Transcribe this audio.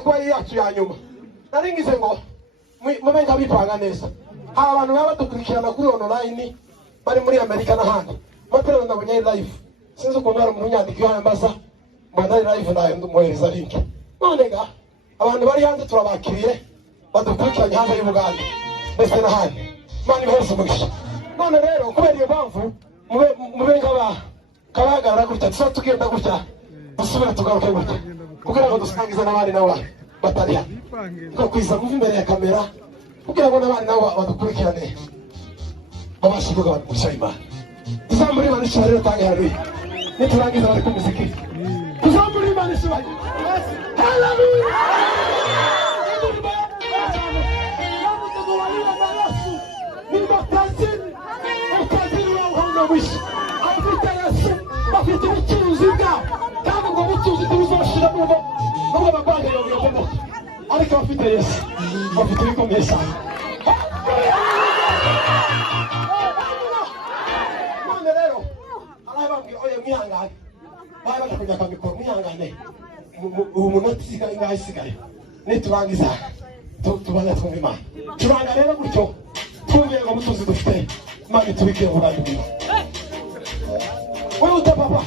kuba yacu ya nyuma naringize ngo mumenga bipanga neza abantu baba dukurikirana kuri online bari muri Amerika n'ahandi matero ndabonye live sinzi ukuntu hari umuntu yandika yambaza mbona live nayo ndumuhereza link none ga abantu bari hanze turabakiriye badukurikiranye hanze y'Ubuganda mbese n'ahandi mani bose mugisha none rero kubera iyo mpamvu mube kabahagarara gutya tuba tugenda gutya dusubire tugaruke gutya kugira ngo dusangize n'abandi nabo batari hano ko kwiza muvi imbere ya kamera kugira ngo n'abandi nabo badukurikirane babashe kugabana gushya Imana tuzamure Imana ishobora rero tange haleluya niturangiza bari ku muziki tuzamure Imana ishobora haleluya afite Yesu bafite ubucuruzi bwabo kandi ubwo bucuruzi ntibuzashira nubwo bagwanye yoboka ariko bafite Yesu bafite ibikomeye cyane none rero arababwira oye mwihangane bari baje kujya kamikoro mwihangane ubu munota isigaye ngaho isigaye niturangiza tubanza twumva Imana turanga rero gutyo twumviye ngo mutuzi dufite Imana itubikire mu bandi bwira wewe utapapa